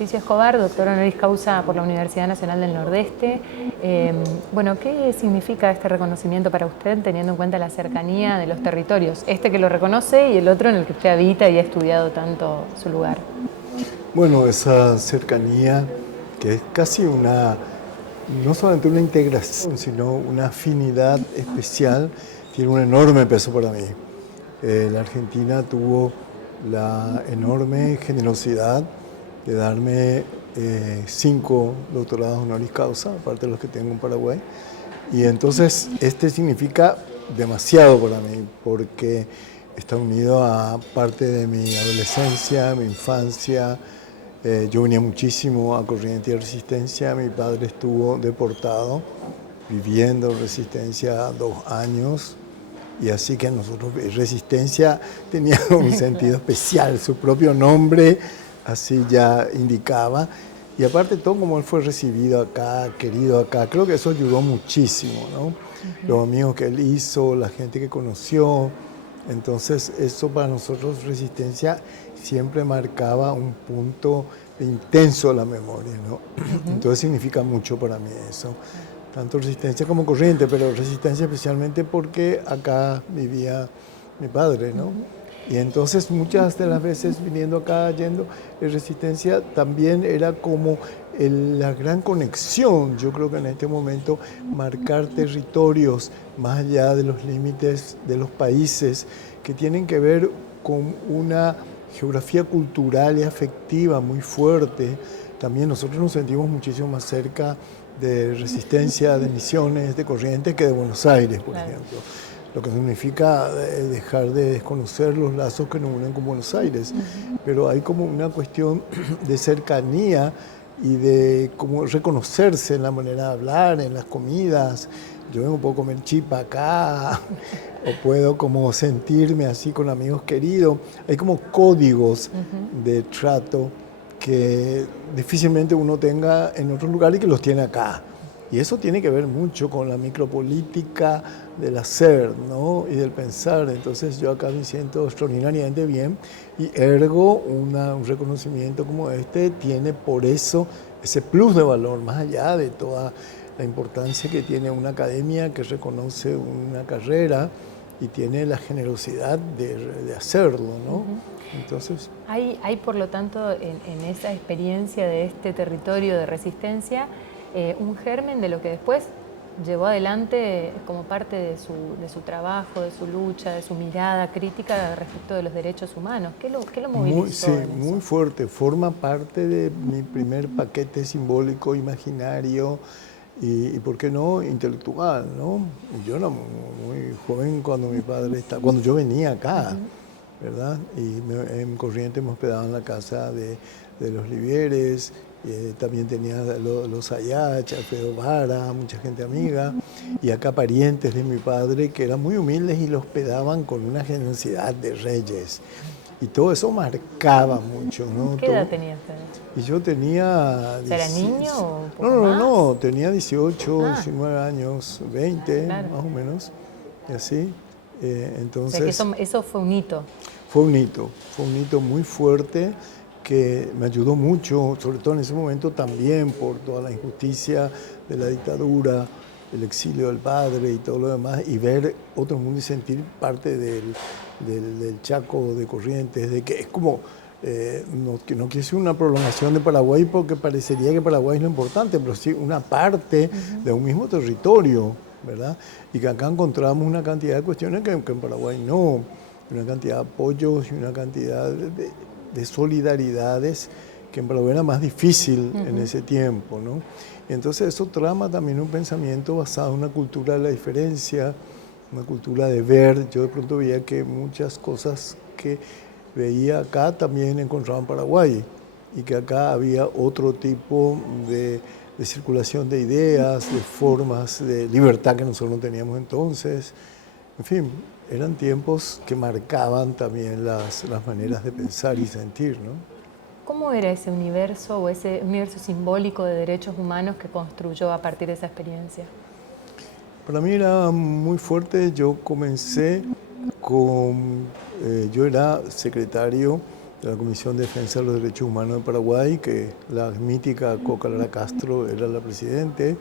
Patricio Escobar, doctor honoris causa por la Universidad Nacional del Nordeste. Bueno, ¿qué significa este reconocimiento para usted, teniendo en cuenta la cercanía de los territorios? Este que lo reconoce y el otro en el que usted habita y ha estudiado tanto su lugar. Bueno, esa cercanía que es casi no solamente una integración, sino una afinidad especial, tiene un enorme peso para mí. La Argentina tuvo la enorme generosidad de darme 5 doctorados honoris causa, aparte de los que tengo en Paraguay. Y entonces este significa demasiado para mí, porque está unido a parte de mi adolescencia, mi infancia. Yo venía muchísimo a Corrientes y Resistencia. Mi padre estuvo deportado, viviendo Resistencia 2 años. Y así que nosotros, Resistencia tenía un sentido especial, su propio nombre así ya indicaba. Y aparte todo como él fue recibido acá, querido acá, creo que eso ayudó muchísimo, ¿no? Los amigos que él hizo, la gente que conoció. Entonces eso para nosotros Resistencia siempre marcaba un punto de intenso a la memoria, ¿no? Entonces significa mucho para mí eso. Tanto Resistencia como Corrientes, pero Resistencia especialmente porque acá vivía mi padre, ¿no? Y entonces muchas de las veces viniendo acá, yendo, Resistencia también era como la gran conexión, yo creo que en este momento, marcar territorios más allá de los límites de los países que tienen que ver con una geografía cultural y afectiva muy fuerte. También nosotros nos sentimos muchísimo más cerca de Resistencia, de Misiones, de Corrientes que de Buenos Aires, por ejemplo. Lo que significa dejar de desconocer los lazos que nos unen con Buenos Aires. Pero hay como una cuestión de cercanía y de como reconocerse en la manera de hablar, en las comidas. Yo puedo comer chipa acá, o puedo como sentirme así con amigos queridos. Hay como códigos de trato que difícilmente uno tenga en otro lugar y que los tiene acá. Y eso tiene que ver mucho con la micropolítica del hacer, ¿no? Y del pensar. Entonces yo acá me siento extraordinariamente bien y ergo un reconocimiento como este tiene por eso ese plus de valor, más allá de toda la importancia que tiene una academia que reconoce una carrera y tiene la generosidad de hacerlo, ¿no? Entonces, Hay por lo tanto, en esa experiencia de este territorio de Resistencia, un germen de lo que después llevó adelante como parte de su trabajo, de su lucha, de su mirada crítica respecto de los derechos humanos. ¿Qué lo movilizó sí, en eso? muy fuerte. Forma parte de mi primer paquete simbólico, imaginario y ¿por qué no? Intelectual, ¿no? Yo era muy joven cuando mi padre cuando yo venía acá, ¿verdad? Y en Corrientes me hospedaba en la casa de los Livieres. También tenía los Ayach, Alfredo Vara, mucha gente amiga, y acá parientes de mi padre que eran muy humildes y los hospedaban con una generosidad de reyes. Y todo eso marcaba mucho, ¿no? ¿Qué edad tenía usted? Y yo tenía... ¿Era niño o un poco No, más? tenía 18, 19 años, 20 Claro. más o menos, y así. O sea que Entonces... eso fue un hito. Fue un hito muy fuerte que me ayudó mucho, sobre todo en ese momento también por toda la injusticia de la dictadura, el exilio del padre y todo lo demás, y ver otro mundo y sentir parte del Chaco de Corrientes, de que es como, que no quiere ser una prolongación de Paraguay porque parecería que Paraguay es lo importante, pero sí una parte de un mismo territorio, ¿verdad? Y que acá encontramos una cantidad de cuestiones que en Paraguay no, una cantidad de apoyos y una cantidad de solidaridades que en Paraguay era más difícil en ese tiempo, ¿no? Y entonces eso trama también un pensamiento basado en una cultura de la diferencia, una cultura de ver. Yo de pronto veía que muchas cosas que veía acá también encontraba en Paraguay y que acá había otro tipo de circulación de ideas, de formas de libertad que nosotros no teníamos entonces. En fin, eran tiempos que marcaban también las maneras de pensar y sentir, ¿no? ¿Cómo era ese universo o ese universo simbólico de derechos humanos que construyó a partir de esa experiencia? Para mí era muy fuerte. Yo comencé yo era secretario de la Comisión de Defensa de los Derechos Humanos de Paraguay, que la mítica Coca Lara Castro era la presidente,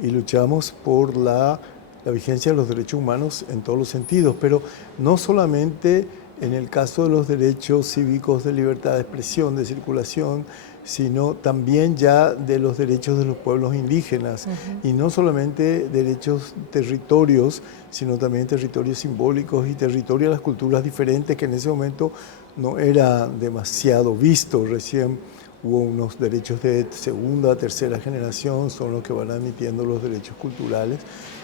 y luchamos por la vigencia de los derechos humanos en todos los sentidos, pero no solamente en el caso de los derechos cívicos de libertad de expresión, de circulación, sino también ya de los derechos de los pueblos indígenas, y no solamente derechos territorios, sino también territorios simbólicos y territorios de las culturas diferentes, que en ese momento no era demasiado visto. Recién hubo unos derechos de segunda, tercera generación, son los que van admitiendo los derechos culturales,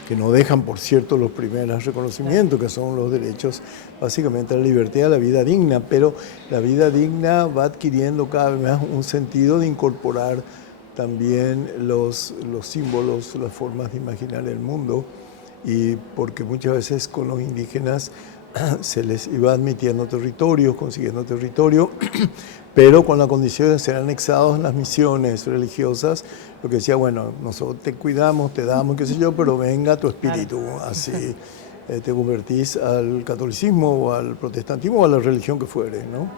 que no dejan, por cierto, los primeros reconocimientos, que son los derechos básicamente a la libertad, a la vida digna, pero la vida digna va adquiriendo cada vez más un sentido de incorporar también los símbolos, las formas de imaginar el mundo, y porque muchas veces con los indígenas se les iba admitiendo territorios, consiguiendo territorio, pero con la condición de ser anexados en las misiones religiosas, lo que decía, bueno, nosotros te cuidamos, te damos, qué sé yo, pero venga tu espíritu, así te convertís al catolicismo o al protestantismo o a la religión que fuere, ¿no?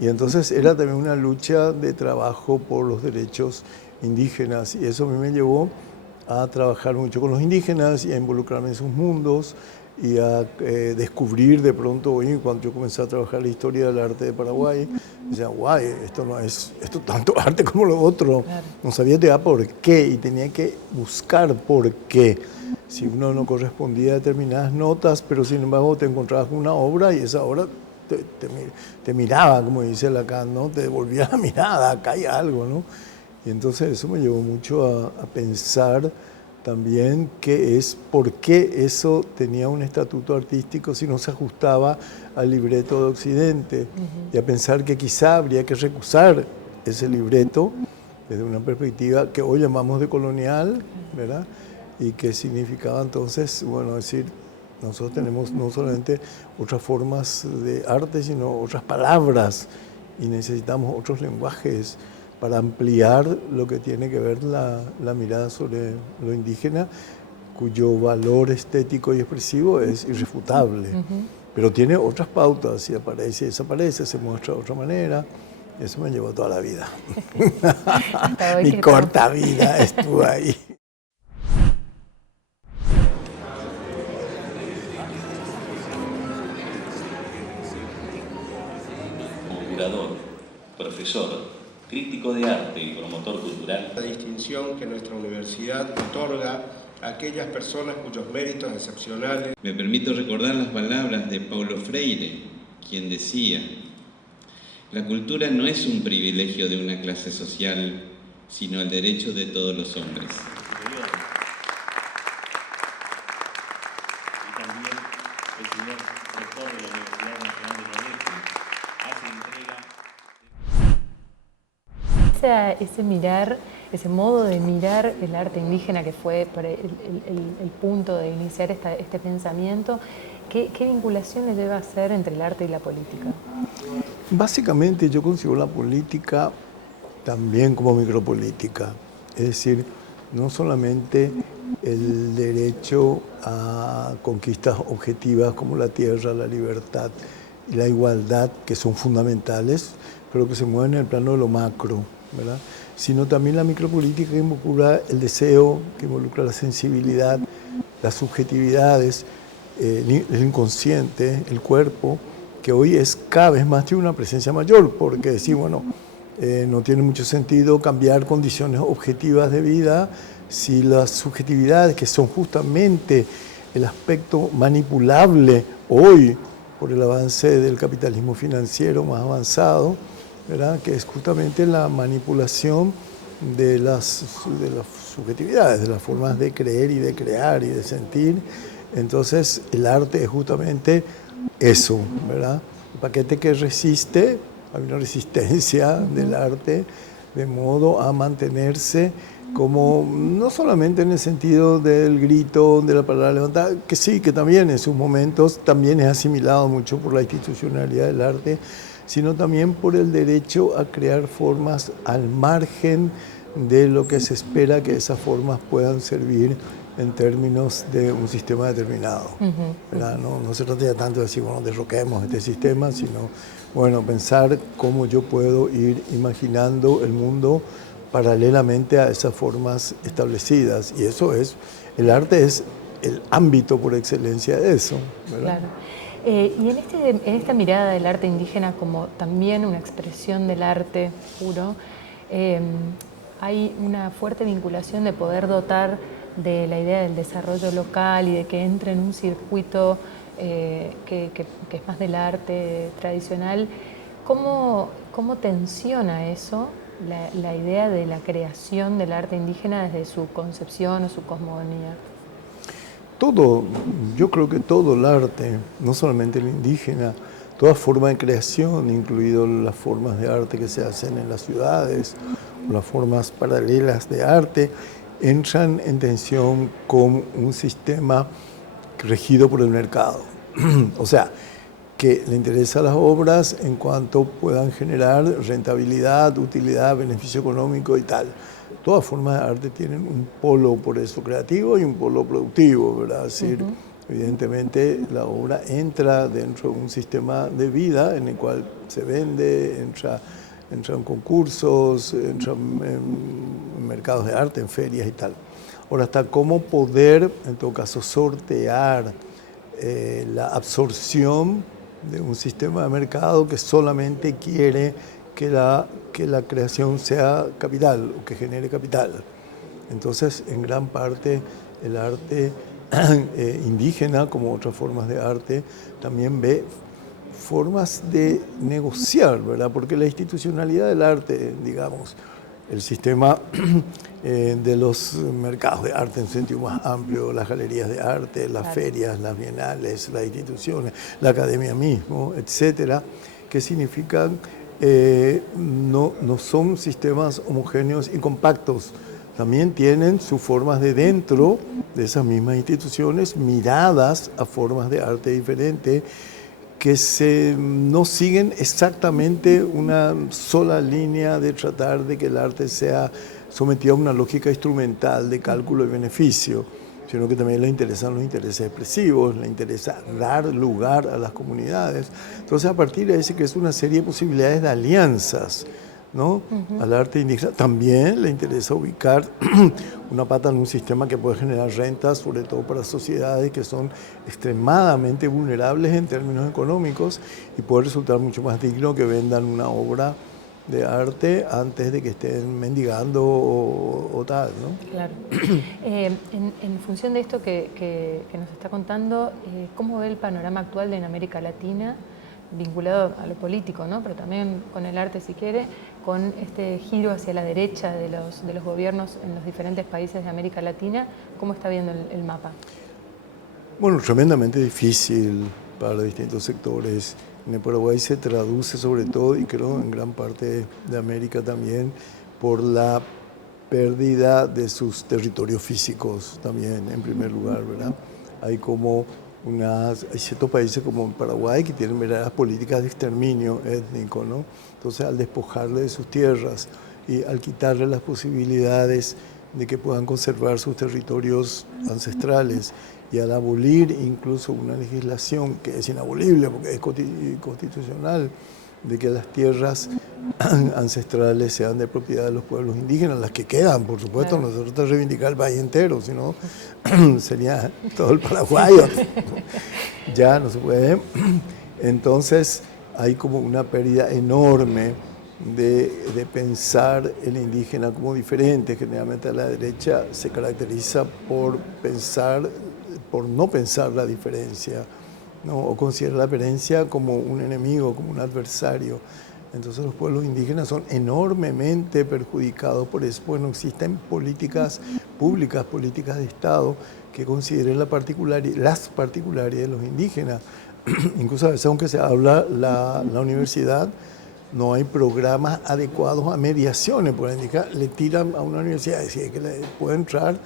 Y entonces era también una lucha de trabajo por los derechos indígenas, y eso a mí me llevó a trabajar mucho con los indígenas y a involucrarme en sus mundos, y a descubrir de pronto, oye, cuando yo comencé a trabajar la historia del arte de Paraguay, decía, guay, esto no es esto tanto arte como lo otro. Claro. No sabía todavía por qué, y tenía que buscar por qué. Si uno no correspondía a determinadas notas, pero sin embargo te encontrabas con una obra, y esa obra te miraba, como dice Lacan, ¿no? Te devolvía la mirada, acá hay algo, ¿no? Y entonces eso me llevó mucho a pensar también por qué eso tenía un estatuto artístico si no se ajustaba al libreto de Occidente, y a pensar que quizá habría que recusar ese libreto desde una perspectiva que hoy llamamos de colonial, ¿verdad? Y que significaba entonces, bueno, decir, nosotros tenemos no solamente otras formas de arte, sino otras palabras, y necesitamos otros lenguajes para ampliar lo que tiene que ver la mirada sobre lo indígena, cuyo valor estético y expresivo es irrefutable, pero tiene otras pautas, y aparece y desaparece, se muestra de otra manera. Eso me llevó toda la vida. Mi corta vida estuvo ahí. Como curador, profesor, crítico de arte y promotor cultural. La distinción que nuestra universidad otorga a aquellas personas cuyos méritos excepcionales. Me permito recordar las palabras de Paulo Freire, quien decía: la cultura no es un privilegio de una clase social, sino el derecho de todos los hombres. Y también el señor rector de la Universidad Nacional de Noreste hace entrega. Ese modo de mirar el arte indígena, que fue el punto de iniciar este pensamiento, ¿qué vinculaciones debe hacer entre el arte y la política? Básicamente yo consigo la política también como micropolítica, es decir, no solamente el derecho a conquistas objetivas como la tierra, la libertad y la igualdad, que son fundamentales, pero que se mueven en el plano de lo macro, ¿verdad? Sino también la micropolítica, que involucra el deseo, que involucra la sensibilidad, las subjetividades, el inconsciente, el cuerpo, que hoy cada vez más tiene una presencia mayor, porque decir, bueno, no tiene mucho sentido cambiar condiciones objetivas de vida si las subjetividades, que son justamente el aspecto manipulable hoy por el avance del capitalismo financiero más avanzado, ¿verdad? Que es justamente la manipulación de las subjetividades, de las formas de creer y de crear y de sentir. Entonces el arte es justamente eso, ¿verdad? El paquete que resiste, hay una resistencia del arte de modo a mantenerse como, no solamente en el sentido del grito, de la palabra levantada, que sí, que también en sus momentos también es asimilado mucho por la institucionalidad del arte, sino también por el derecho a crear formas al margen de lo que se espera que esas formas puedan servir en términos de un sistema determinado. No se trata ya tanto de decir, bueno, derroquemos este sistema, sino Bueno, pensar cómo yo puedo ir imaginando el mundo paralelamente a esas formas establecidas. Y eso es, el arte es el ámbito por excelencia de eso, ¿verdad? Claro. Y en esta mirada del arte indígena como también una expresión del arte puro, hay una fuerte vinculación de poder dotar de la idea del desarrollo local y de que entre en un circuito que es más del arte tradicional. ¿Cómo tensiona eso la idea de la creación del arte indígena desde su concepción o su cosmogonía? Todo, yo creo que todo el arte, no solamente el indígena, toda forma de creación, incluido las formas de arte que se hacen en las ciudades, las formas paralelas de arte, entran en tensión con un sistema regido por el mercado. O sea, que le interesan las obras en cuanto puedan generar rentabilidad, utilidad, beneficio económico y tal. Todas formas de arte tienen un polo, por eso, creativo y un polo productivo, ¿verdad? Es decir, evidentemente la obra entra dentro de un sistema de vida en el cual se vende, entra en concursos, entra en mercados de arte, en ferias y tal. Ahora está cómo poder, en todo caso, sortear la absorción de un sistema de mercado que solamente quiere que la creación sea capital o que genere capital. Entonces, en gran parte, el arte indígena, como otras formas de arte, también ve formas de negociar, ¿verdad? Porque la institucionalidad del arte, digamos, el sistema de los mercados de arte en sentido más amplio, las galerías de arte, las ferias, las bienales, las instituciones, la academia mismo, etcétera, que significan no son sistemas homogéneos y compactos. También tienen sus formas de dentro de esas mismas instituciones, miradas a formas de arte diferentes, que no siguen exactamente una sola línea de tratar de que el arte sea sometido a una lógica instrumental de cálculo y beneficio, sino que también le interesan los intereses expresivos, le interesa dar lugar a las comunidades. Entonces, a partir de ahí se crea una serie de posibilidades de alianzas, ¿no? Al arte indígena también le interesa ubicar una pata en un sistema que puede generar rentas, sobre todo para sociedades que son extremadamente vulnerables en términos económicos, y puede resultar mucho más digno que vendan una obra de arte antes de que estén mendigando o tal, ¿no? Claro. En función de esto que nos está contando, ¿cómo ve el panorama actual en América Latina, vinculado a lo político, ¿no? Pero también con el arte, si quiere, con este giro hacia la derecha de los gobiernos en los diferentes países de América Latina? ¿Cómo está viendo el mapa? Bueno, tremendamente difícil para los distintos sectores. En el Paraguay se traduce sobre todo, y creo en gran parte de América también, por la pérdida de sus territorios físicos también, en primer lugar, ¿verdad? Hay ciertos países como Paraguay que tienen verdaderas políticas de exterminio étnico, ¿no? Entonces, al despojarle de sus tierras y al quitarle las posibilidades de que puedan conservar sus territorios ancestrales, y al abolir incluso una legislación que es inabolible porque es constitucional, de que las tierras ancestrales sean de propiedad de los pueblos indígenas, las que quedan, por supuesto. Claro. Nosotros reivindicar el país entero, si no sería todo el Paraguay. Ya no se puede. Entonces hay como una pérdida enorme de pensar el indígena como diferente. Generalmente a la derecha se caracteriza por no pensar la diferencia, ¿no? O considerar la diferencia como un enemigo, como un adversario. Entonces los pueblos indígenas son enormemente perjudicados por eso, porque no existen políticas públicas, políticas de Estado que consideren las particularidades de los indígenas. Incluso a veces, aunque se habla la universidad, no hay programas adecuados a mediaciones, por indicar, le tiran a una universidad y decir que le puede entrar,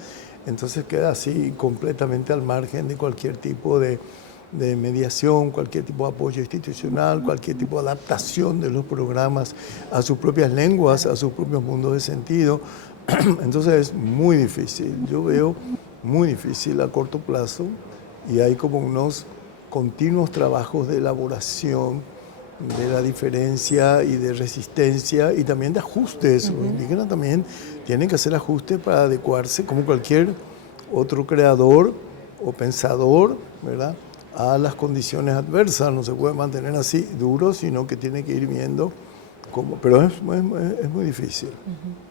entonces queda así completamente al margen de cualquier tipo de mediación, cualquier tipo de apoyo institucional, cualquier tipo de adaptación de los programas a sus propias lenguas, a sus propios mundos de sentido. Entonces es muy difícil, yo veo muy difícil a corto plazo, y hay como unos continuos trabajos de elaboración de la diferencia y de resistencia y también de ajustes. Los indígenas también tienen que hacer ajustes para adecuarse, como cualquier otro creador o pensador, ¿verdad?, a las condiciones adversas. No se puede mantener así duro, sino que tiene que ir viendo cómo. Pero es muy difícil,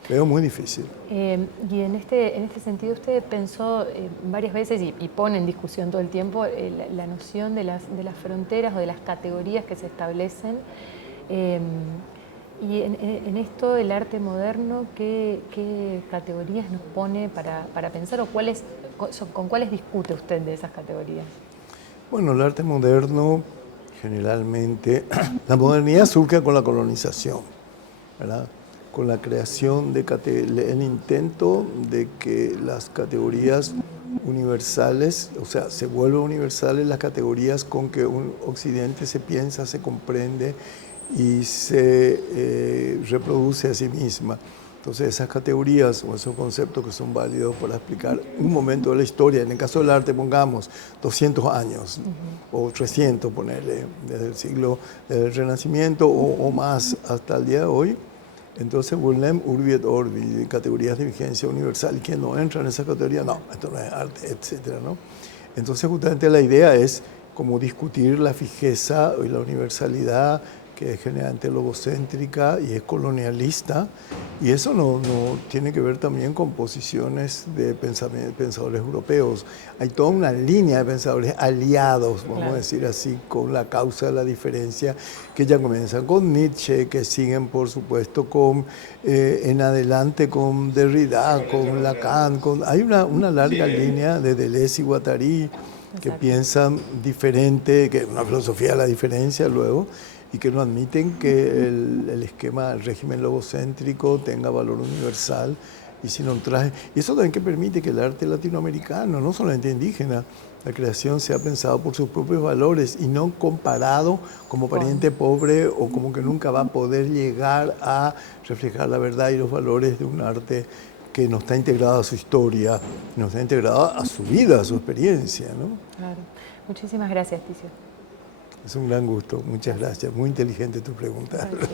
veo muy difícil. Y en este sentido usted pensó varias veces y pone en discusión todo el tiempo la noción de las fronteras o de las categorías que se establecen. Y en esto del arte moderno, ¿qué categorías nos pone para pensar o con cuáles discute usted de esas categorías? Bueno, el arte moderno, generalmente, la modernidad surge con la colonización, ¿verdad?, con la creación el intento de que las categorías universales, o sea, se vuelven universales las categorías con que un occidente se piensa, se comprende y se reproduce a sí misma. Entonces esas categorías o esos conceptos que son válidos para explicar un momento de la historia, en el caso del arte pongamos 200 años o 300, ponerle, desde el siglo del Renacimiento o más hasta el día de hoy, entonces vulnem urbi et orbi, categorías de vigencia universal, y quien no entra en esa categoría, no, esto no es arte, etcétera, ¿no? Entonces justamente la idea es como discutir la fijeza y la universalidad, que es generalmente logocéntrica y es colonialista, y eso no tiene que ver también con posiciones de pensadores europeos. Hay toda una línea de pensadores aliados, vamos a decir así, con la causa de la diferencia, que ya comienzan con Nietzsche, que siguen por supuesto con, en adelante con Derrida, con Lacan, hay una larga línea de Deleuze y Guattari, que piensan diferente, que es una filosofía de la diferencia luego, y que no admiten que el esquema, el régimen logocéntrico tenga valor universal, y si no trae. Y eso también que permite que el arte latinoamericano, no solamente indígena, la creación sea pensado por sus propios valores y no comparado como pariente pobre o como que nunca va a poder llegar a reflejar la verdad y los valores de un arte que no está integrado a su historia, no está integrado a su vida, a su experiencia, ¿no? Claro. Muchísimas gracias, Ticio. Es un gran gusto, muchas gracias. Muy inteligente tu pregunta. Gracias.